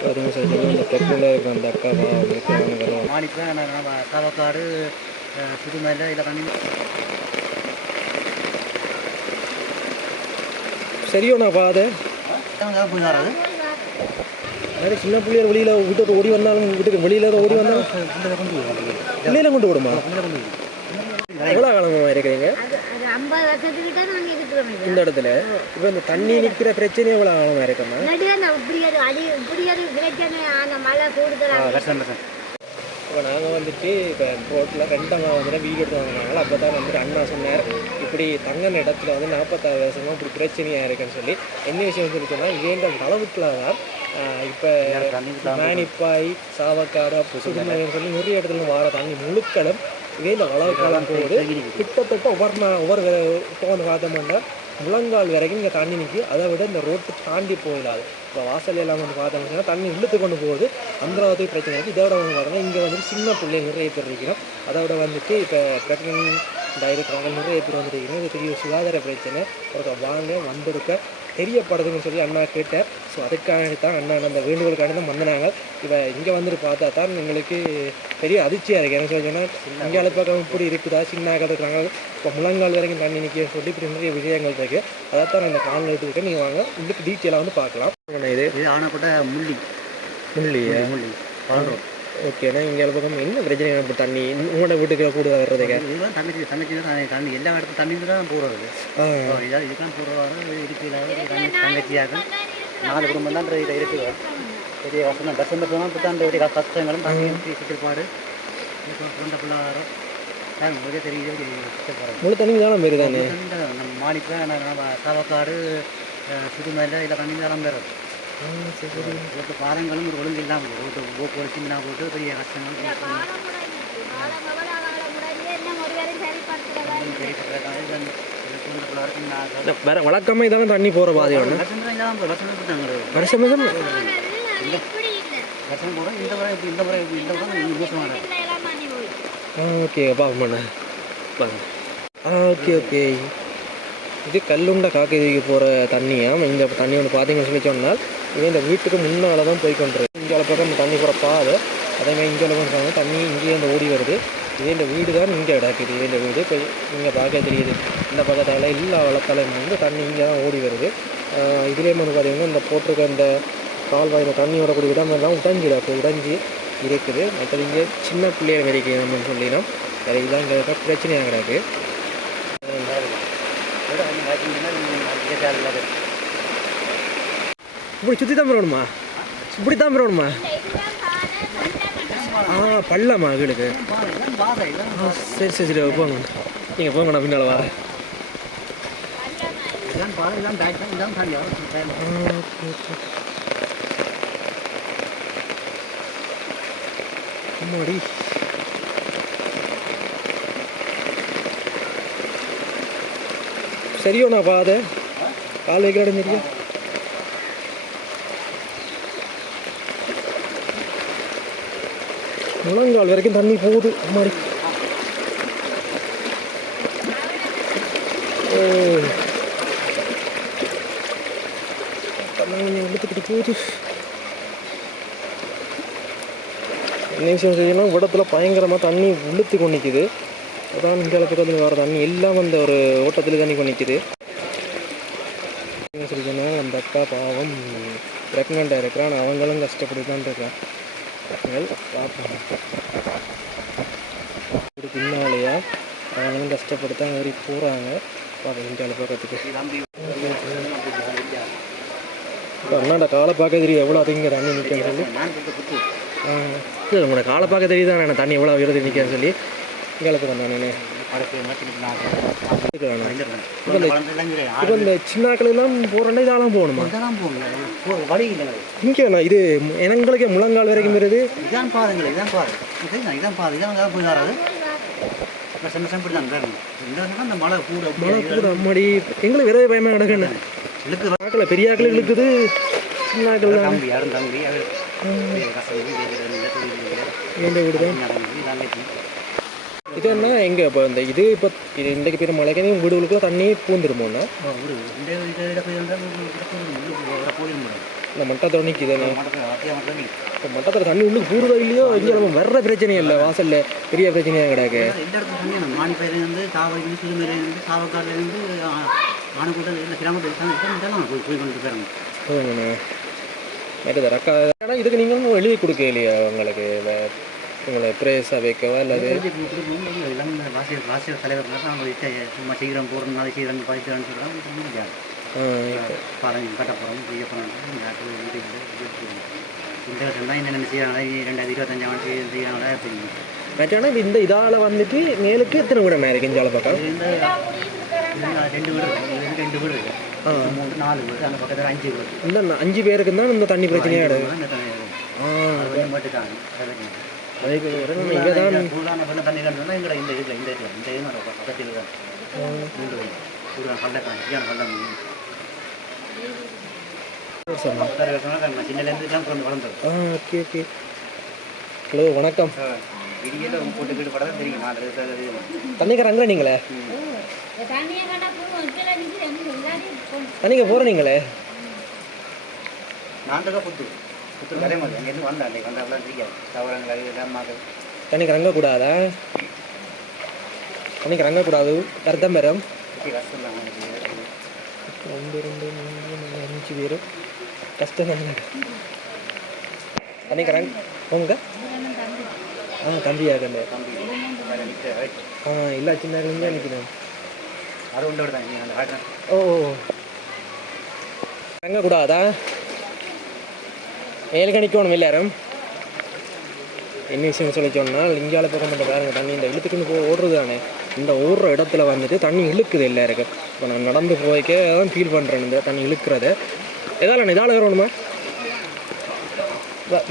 பார்த்தீங்க சொல்லி இந்த ப்ரெக்னெண்ட்டாக இருக்கிற அந்த அக்கா பாவம் இருக்கிறாங்க மாணிக்கம் நம்ம காவக்காடு சுடுமலை இல்லை தண்ணி சரியோ நான் பாதை போய் வராது மாதிரி சின்ன பிள்ளைகள் வெளியில் வீட்டுக்கு ஓடி வந்தாலும் வீட்டுக்கு வெளியில் ஓடி வந்தாலும் கொண்டு பிள்ளையில கொண்டு விடுமா எவ்வளோ காலமாக இருக்கிறீங்க ஐம்பது வருஷத்துக்கிட்ட நாங்கள் இருக்கிறோம் இந்த இடத்துல இப்போ இந்த தண்ணி நிற்கிற பிரச்சனை எவ்வளோ காலமாக இருக்குமா இல்லாட்டியே நான் இப்படி ஒரு அடி இப்படி ஒரு பிரச்சனை அந்த மழை கூடுதலாக வருஷம் வருஷம் இப்போ நாங்கள் வந்துட்டு இப்போ ரோட்டில் ரெண்டாம் வந்துட்டு வீடு எடுத்து வாங்கினாங்களோ அப்போ தான் வந்துட்டு அண்ணா சொன்னார் இப்படி தங்கின இடத்துல வந்து நாற்பத்தாறு வருஷமாக இப்படி பிரச்சனையாக இருக்குன்னு சொல்லி. என்ன விஷயம் சொல்லி சொன்னால் இதே அளவுக்குள்ள தான் இப்போ மேனிப்பாய் புதுமைன்னு சொல்லி நிறைய இடத்துல வார தண்ணி முழுக்களும் இதே இந்த அளவுக்காலம் போகுது கிட்டத்தட்ட ஒவ்வொரு ஒவ்வொரு வந்து பார்த்தோம்னா முழங்கால் வரைக்கும் இங்கே தண்ணி நிற்கி அதை விட இந்த ரோட்டு தாண்டி போயிடாது. இப்போ வாசல் எல்லாம் வந்து பார்த்தோம்னா தண்ணி இழுத்து கொண்டு போகுது. அந்த அளவுக்கு பிரச்சனை இருக்குது இதோட வந்து பார்த்தோம்னா இங்கே வந்து சின்ன பிள்ளைங்க நிறைய பேர் இருக்கிறோம். அதோட வந்துட்டு இப்போ ப்ரெக்னென்ட் இருக்கிறவங்க நிறைய பேர் வந்துருக்கிறோம் இது பெரிய சுகாதார பிரச்சனை. ஒரு வாங்க வந்திருக்க தெரியப்படுதுன்னு சொல்லி அண்ணா கேட்டார். ஸோ அதுக்காக தான் அண்ணா அந்த வேண்டுகோளுக்காக தான் வந்தினாங்க இப்போ இங்கே வந்துட்டு பார்த்தா தான் எங்களுக்கு பெரிய அதிர்ச்சியாக இருக்குது என்ன சொல்லி சொன்னால் இங்கே பக்கம் இப்படி இருக்குதா? சின்ன இருக்கிறாங்க இப்போ முழங்கால் வரைக்கும் தண்ணி நிற்க சொல்லி இப்படி நிறைய விஷயங்கள் இருக்குது அதைத்தான் நான் இந்த காலில் எடுத்துக்கிட்டேன். நீங்கள் வாங்க உங்களுக்கு டீட்டெயிலாக வந்து பார்க்கலாம். இது? இது ஆனப்பட்ட முள்ளி. முள்ளியா முள்ளி பழம் ஓகேண்ணா இங்கே பக்கம் என்ன பிரச்சனை இப்போ தண்ணி உங்களோட வீட்டுக்கு கூடுதல் வர்றதுக்கு? இதுதான் தங்கச்சி தங்கச்சி தான் தண்ணி எல்லா இடத்துல தண்ணி தான் போகிறது ஆ. இதான் இதுக்கெல்லாம் போகிறவாரு இருக்கிறாரு தங்கச்சியாக. நாலு குடும்பம் தான் இதில் இருக்குது. பெரிய தான். கஷ்டம் தான் இப்போ தான் பெரிய கஷ்டங்களும் தண்ணி சுற்றுப்பாடு குழந்தை பிள்ளாரோ உங்களுக்கே தெரியுது முழு தண்ணி தானே மாரி தானே? நம்ம மாணிக்கம் நம்ம காவக்காடு சுடுமலை இல்லை தண்ணி தான் பெறும் ரோட்டு பாலங்களும் ஒரு ஒழுங்கு இல்லாமல் ரோட்டு போக்கு சின்ன போட்டு பெரிய கஷ்டங்கள் ஒரு வேற வழக்கமாக இதானே தண்ணி போகிற பாதை ஒன்று வருஷம் தான். வருஷம் தான் வருஷம் போகிறோம் இந்த முறை இந்த முறை இந்த முறை ஓகே ஆ ஓகே ஓகே. இது கல்லுண்ட காக்கைக்கு போகிற தண்ணியாம் இந்த தண்ணி வந்து பார்த்தீங்கன்னு சொல்லி சொன்னால் இதே இந்த வீட்டுக்கு முன்னால் தான் போய் கொண்டிருக்கு இங்கே பக்கம் இந்த தண்ணி கூட பாதை அதேமாதிரி இங்கே கொஞ்சம் தண்ணி இங்கேயே இந்த ஓடி வருது இதே இந்த வீடு தான் இங்கே கிடக்குது இதே இந்த வீடு இப்போ இங்கே பார்க்க தெரியுது இந்த பக்கத்தால் எல்லா வளத்தாலையும் வந்து தண்ணி இங்கே தான் ஓடி வருது இதுலேயே வந்து பார்த்தீங்கன்னா இந்த போட்டிருக்க இந்த கால்வாயில் தண்ணி வரக்கூடிய இடம் எல்லாம் உடஞ்சி கிடக்கு உடஞ்சி இருக்குது மற்றது இங்கே சின்ன பிள்ளைகள் கிடைக்கணும்னு சொல்லினோம் வேறு இதுதான் இங்கே இருக்க பிரச்சனையாக கிடக்கு இப்படி சுற்றி தான் போகணுமா இப்படி தான் போகணுமா ஆ பள்ளமா வீடுக்கு. ஆ சரி சரி சரி போங்க. நீங்கள் போங்க நான் பின்னால் வரேன். சரியோண்ணா பாதை? கால் பேக் தான் தாண்டி ஆ, வரும் ஓகே ஓகே அம்மாடி சரியோ நான் பாதை கால் வைக்கிற இடம் சரியா முழங்கால் வரைக்கும் தண்ணி போகுது. அம்மாடி எடுத்துக்கிட்டு தண்ணி போகுது. என்ன விஷயம் செய்யணும் விடத்தில் பயங்கரமாக தண்ணி உளுத்து கொண்டு நிற்குது அதான் இந்த பக்கத்தில் வர தண்ணி எல்லாம் அந்த ஒரு ஓட்டத்தில் தண்ணி கொண்டு நிற்குது என்ன சொல்லிக்கன்னா அந்த அக்கா பாவம் ப்ரெக்னெண்ட்டாக இருக்கிறான் அவங்களும் கஷ்டப்பட்டு தான் இருக்கான். அவங்கள் பார்ப்போம் பின்னாலேயா அவங்களும் கஷ்டப்பட்டு தான் ஏறி போகிறாங்க பார்ப்போம் இந்த பக்கத்துக்கு இப்போ அண்ணாண்ட காலை பார்க்க தெரியும் எவ்வளோ அதிகம் தண்ணி நிற்கன்னு சொல்லி. இல்லை உங்களோட காலை பார்க்க தெரியுது நான் தண்ணி எவ்வளோ உயரத்தில் நிற்கிறேன்னு சொல்லி. இங்கே தான் நான் படத்தை மாற்றி நான் வேணாம் இப்போ இந்த இப்போ இந்த சின்னாக்கள் எல்லாம் போகிறோன்னா இதெல்லாம் போகணுமா? இதெல்லாம் போகணும் வழி இல்லை. இங்கே இது எங்களுக்கே முழங்கால் வரைக்கும் வருது. இதான் பாருங்களே இதான் பாரு. இதான் பாரு. இதான் போய் வராது. இப்போ தான் இந்த அந்த மழை கூட மழை கூட அம்மாடி. எங்களுக்கு விரவே பயமாக கிடக்குன்னு இழுக்கு பெரிய ஆக்கள் இழுக்குது. சின்ன ஆக்கள் தான். தம்பி யாரும் தம்பி அவர். வீடு தான்? இது என்ன எங்கே இப்போ இந்த இது இப்போ இன்றைக்கு பேர் மழைக்கு வீடுகளுக்குள்ள தண்ணி பூந்துருமோண்ணா இந்த மட்டத்தோட நிற்கிதானே மட்டத்தில் வாத்தியா மட்டும் நீ இப்போ மட்டத்தில் தண்ணி உள்ளுக்கு பூர்வோ இல்லையோ இங்கே நம்ம வர்ற பிரச்சனை இல்லை வாசல்ல பெரிய பிரச்சனையாக கிடக்கு எந்த இடத்துல தண்ணி மானி பயிலேருந்து சாவடிக்கு சிறுமேலேருந்து சாவக்காடுலேருந்து ஆணுக்கூட்டம் இல்லை கிராமத்தில் இதுக்கு நீங்கள் ஒன்றும் எழுதி கொடுக்க இல்லையா உங்களுக்கு உங்களை பிரேஸாக வைக்கவா அல்லது இந்த வாசியர் வாசியர் தலைவர் சும்மா சீக்கிரம் போகிறோம் நாளை சீக்கிரம் படிச்சுன்னு சொல்கிறாங்க பாருங்க கட்ட போகிறோம் செய்ய இந்த வருஷம் தான் என்னென்ன ரெண்டாயிரத்தி இருபத்தஞ்சாம் ஆண்டு இந்த இதால் வந்துட்டு மேலுக்கு எத்தனை கூட மேரேஜ் இஞ்சால பக்கம் ரெண்டு வீடு ரெண்டு வீடு இருக்கு மூணு நாலு வீடு அந்த பக்கத்தில் அஞ்சு வீடு இந்த அஞ்சு பேருக்கு தான் இந்த தண்ணி பிரச்சனையாக கிடக்கு சூடான வெள்ளம் தண்ணி கண்டுனா எங்களை இந்த இதில் இந்த இதில் இந்த இது பக்கத்தில் தான். சூடான வளர்ந்தது ஆ ஓகே ஓகே. ஹலோ வணக்கம். இடியில் போட்டு கீடு படம் தெரியும். நாலு இது தண்ணிக்காரங்க நீங்களே? தண்ணிக்கு போகிற நீங்களே நான் தான் புத்து புத்து அதே மாதிரி அங்கேருந்து வந்தேன் அன்றைக்கு வந்தால் தெரியாது தவறங்கள் இதெல்லாம் மக்கள் தண்ணிக்கு ரங்கக்கூடாதா தண்ணிக்கு ரங்கக்கூடாது அர்த்தம் பெறும். ரெண்டு ரெண்டு மூணு நாலு அஞ்சு பேர் கஷ்டம் தான் தண்ணிக்கு ரங் உங்க ஆ தம்பியா கண்டு ஆ இல்லை சின்ன அது உண்டோடு தான் ஓ ரங்கக்கூடாதா மேலுக்கு நிற்கணும் எல்லாரும். என்ன விஷயம் சொல்லி சொன்னால் இங்கால பக்கம் மட்டும் பாருங்கள் தண்ணி இந்த இழுத்துக்குன்னு போய் ஓடுறது தானே இந்த ஓடுற இடத்துல வந்துட்டு தண்ணி இழுக்குது எல்லாருக்கும் இப்போ நான் நடந்து போய்க்க தான் ஃபீல் பண்ணுறேன் இந்த தண்ணி இழுக்கிறத. எதால இதால் வரணுமா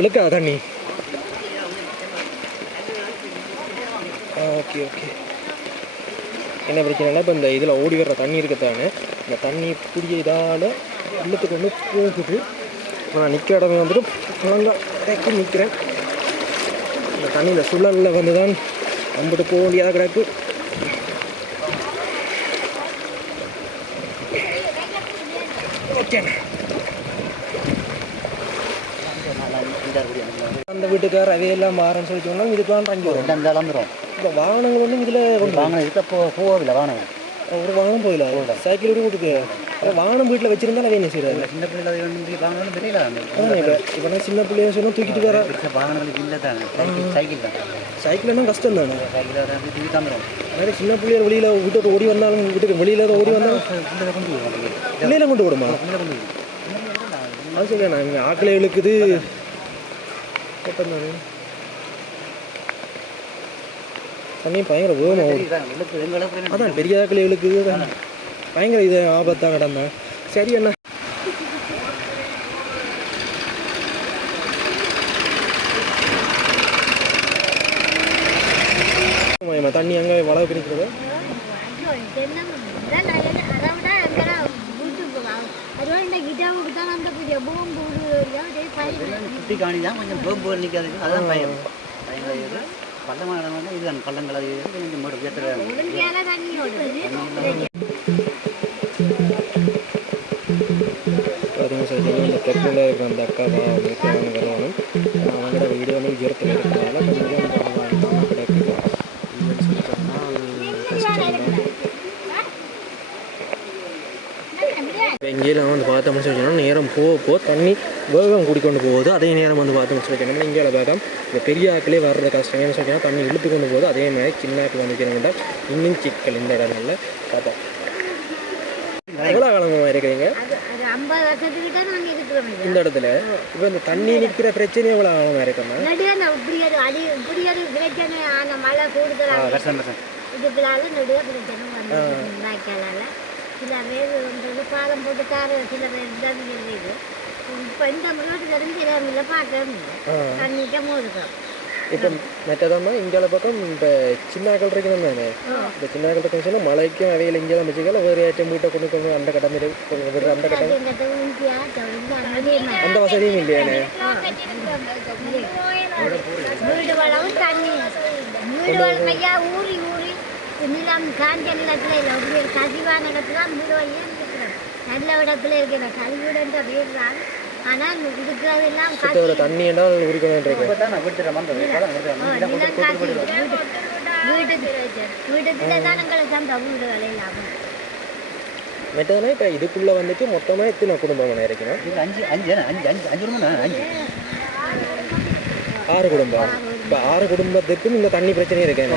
இழுக்காத தண்ணி. ஓகே ஓகே என்ன பிரச்சனைனா இப்போ இந்த இதில் ஓடி வர்ற தண்ணி இருக்கத்தானே இந்த தண்ணி புதிய இதால் இழுத்துக்கு வந்து போகுது. நான் நிற்கிற இடம் வந்துட்டு முழங்கா இறக்கி நிற்கிறேன். இந்த தண்ணியில் சுழலில் வந்து தான் அம்பிட்டு போக வேண்டியதாக கிடக்கு. ஓகேண்ணா. அந்த வீட்டுக்கார் அதையெல்லாம் மாறன்னு சொல்லி சொன்னால் இதுக்கு தான் அங்கே வரும். ரெண்டாம் அளந்துடும் இப்போ வாகனங்கள் வந்து இதில் வாங்கின இதுக்கு அப்போ போகவில்லை வாங்கினேன் ஒரு வாகனம் போயிடல சைக்கிள் விட்டு கொடுக்கு வாகனம் வீட்டில் வச்சிருந்தா அதை என்ன செய்யறாரு சின்ன பிள்ளைல வாங்கினாலும் தெரியல. இப்போ நான் சின்ன பிள்ளைய சொன்னால் தூக்கிட்டு வர வாகனங்களுக்கு இல்லை தானே. சைக்கிள் சைக்கிள் தான். சைக்கிள்னா கஷ்டம் தானே? சைக்கிள் தூக்கி தந்துடும் அதே சின்ன பிள்ளைய வெளியில் வீட்டுக்கு ஓடி வந்தாலும் வீட்டுக்கு வெளியில் ஓடி வந்தாலும் பிள்ளையில கொண்டு விடுமா அது சொல்ல நான் இங்கே ஆக்கில் இழுக்குது. கட்டம் தானே தண்ணி பயங்கர வேகமாக அதான் பெரிய ஆக்கில் இழுக்குது பயங்கர இது ஆபத்தான் கடந்தேன் சரி அண்ணா ஆமாம், தண்ணி அங்கே வளவு இந்த கிட்டா காணி தான் கொஞ்சம் பேம்பு நிற்காது அதான் பயம். பயங்கர இது பள்ளமான இடம் வந்து இதுதான் பள்ளங்கள் அது கொஞ்சம் நீங்கள் இந்த ப்ரெக்னெண்ட்டாக இருக்கிற அந்த அக்காவா அவங்களுக்கு பார்த்தோம்னு சொல்லி சொன்னால் நேரம் போக போக தண்ணி வேகம் கூடிக்கொண்டு போகுது. அதே நேரம் வந்து பார்த்தோம்னு சொல்லி சொன்னோம்னா இங்கே பார்த்தோம் இந்த பெரிய ஆக்கிலே வர்றது கஷ்டம் ஏன்னு சொல்லி சொன்னா தண்ணி இழுத்து கொண்டு போகுது. அதே மாதிரி சின்ன ஆக்கு வந்து சொன்னோம்னா இன்னும் சிக்கல் இந்த இடங்கள்ல பார்த்தோம் எவ்வளோ காலமாக இருக்கிறீங்க? இந்த இடத்துல? இப்போ இந்த தண்ணி நிற்கிற பிரச்சனை எவ்வளோ ஆழமாக ஒரு பிரச்சனை மழை கூடுதலாக நடுவே சில பேர் வந்து பாலம் போட்டு தார சில பேர் தான் இருக்குது இப்போ இந்த இடமில்ல பார்க்கவே இல்லை. தண்ணிக்க மோதுக்கிறோம் இப்போ மற்றதாம்மா இங்கே பக்கம் இப்போ சின்னாக்கள் இருக்கணும் தானே? இந்த சின்னாக்கள் இருக்குன்னு சொன்னால் மழைக்கும் அவையில் இங்கே தான் வச்சுக்கல வேறு ஏற்றம் வீட்டை கொண்டு கொண்டு அந்த கட்டம் விடுற அந்த கட்டம். அந்த வசதியும் இல்லையானே? வீடு வளவும் தண்ணி. வீடு வளம் ஐயா ஊறி நிலம் காஞ்ச நிலத்துல இல்லை. அப்படி ஒரு கசிவான இடத்துல வீடு வழியாக இருக்கிறோம். நல்ல இடத்துல இருக்கிற கல்வீடுன்ற பேர் தான். ஆனால் இருக்கிறதெல்லாம் தண்ணி இப்போ தான் இப்போ சொந்த வீடுகள் மற்றதுனா இதுக்குள்ளே வந்துட்டு மொத்தமாக எத்தனை குடும்பம் இருக்கணும் இது அஞ்சு அஞ்சு என்ன? அஞ்சு அஞ்சு அஞ்சு ரூபா தானே? அஞ்சு. ஆறு குடும்பம். இப்போ ஆறு குடும்பத்துக்கும் இந்த தண்ணி பிரச்சனை இருக்கேன்.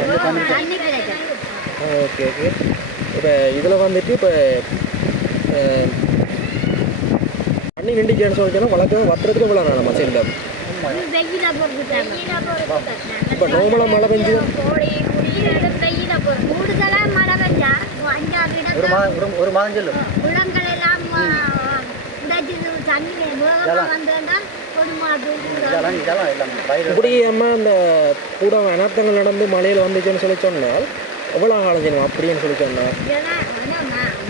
Okay okay. இப்போ இதில் வந்துட்டு இப்போ தண்ணி நின்றுச்சேன்னு சொல்லிட்டோன்னா வழக்கம் வத்துறதுக்கு இவ்வளோ நம்ம செல்லம் இப்போ நார்மலாக மழை பெஞ்சு. ஒரு மாதம் ஒரு ஒரு மாதம் சொல்லும் இப்படி அம்மா இந்த கூட அனர்த்தங்கள் நடந்து மழையில் வந்துச்சுன்னு சொல்லி சொன்னால் எவ்வளோ காலம் செய்யணும் அப்படின்னு சொல்லி சொன்னேன்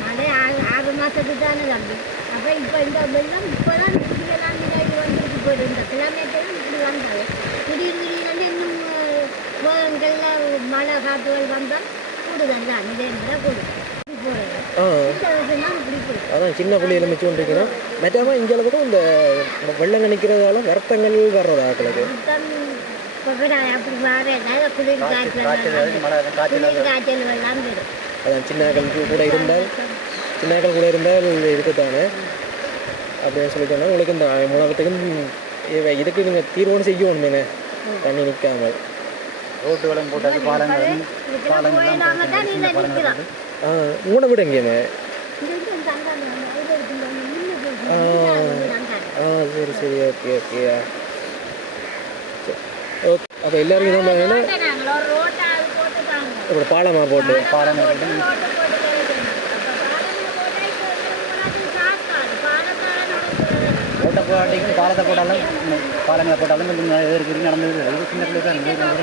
மழை ஆறு மாதத்துக்கு தானே தம்பி. அப்போ இப்போ இந்த வெள்ளம் இப்போ தான் இப்படியெல்லாம் நிலையில் வந்துருக்கு போயிடும் இந்த கிலோமீட்டரும் இப்படி வந்தது. திடீர் திடீர்னு இன்னும் வேகங்களில் மழை காற்றுகள் வந்தால் கூடுதல் தான். இதே மாதிரி போயிடும் அதான் சின்ன பிள்ளையில மிச்சு கொண்டிருக்கிறோம் மற்றமா இங்கே கூட இந்த வெள்ளங்க நிற்கிறதால வருத்தங்கள் வர்றது ஆக்களுக்கு இப்போ அப்படி வர குளிர் காய்ச்சல் குளிர் வரும் அதான் சின்னாக்களுக்கு கூட இருந்தால் சின்னாக்கள் கூட இருந்தால் இருக்குத்தானே அப்படின்னு சொல்லி சொன்னால் உங்களுக்கு இந்த உலகத்துக்கும் இதுக்கு நீங்கள் தீர்வுன்னு செய்யணுமே தண்ணி நிற்காமல் போட்டாச்சு போய் நாங்கள் தான் இதை நிற்கிறோம் ஆ உங்களை விட எங்கேயுமே இது தங்கம் இது இருக்குங்க நின்று ஆ சரி சரி ஓகே ஓகே. அப்போ எல்லாரும் நாங்கள் ஒரு ரோட்டை அது போட்டு பாலமாக போட்டு. ரோட்டை போட்டு கழிக்கணும். அப்ப பாலங்களை போட்டா. இப்போ எங்களுக்கு சாக்காது பாலத்தால நடக்கிறது ரோட்டை போட்டாட்டிக்கும் பாலத்தை போட்டாலும் பாலங்களை போட்டாலும் கொஞ்சம் இருக்குது நடந்தது இது சின்ன பிள்ளை தான் இது கொஞ்சம்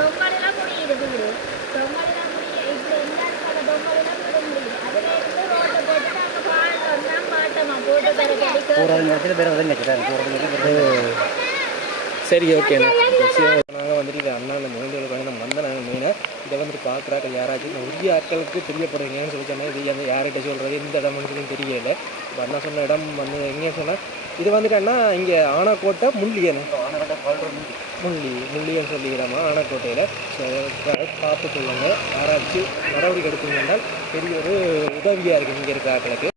தொங்கலெல்லாம் முடியுது வீடு தொங்கலெல்லாம் முடிய இப்போ எல்லாரும் பல தொங்கலெல்லாம் விட முடியுது அதுல இருந்து ரோட்டை போட்டு நாங்கள் பாலம் தான் பாட்டமா போட்டு பிறகு அடிக்க போகிறது இடத்துல பேர் வந்து வச்சுட்டாங்க போகிறது சரி ஓகேண்ணா நாங்கள் வந்துட்டு இது அண்ணா அந்த வந்து நம்ம வந்த நாங்கள் மெயினாக இதை வந்துட்டு பார்க்குறாக்கள் யாராச்சும். உரிய ஆட்களுக்கு தெரியப்படுவீங்கன்னு சொல்லி சொன்னால் இது வந்து யார்கிட்ட சொல்கிறது எந்த இடம்னு சொல்லி தெரியல. இப்போ அண்ணா சொன்ன இடம் வந்து எங்கே சொன்னால் இது வந்துட்டு அண்ணா இங்கே ஆனாக்கோட்டை முள்ளியன்னு முள்ளி. முள்ளியன்னு சொல்லி இடமா ஆனாக்கோட்டையில் ஸோ பார்த்து கொள்ளுங்க யாராச்சும் நடவடிக்கை எடுத்தீங்க என்றால் பெரிய ஒரு உதவியாக இருக்குது இங்கே இருக்க ஆட்களுக்கு.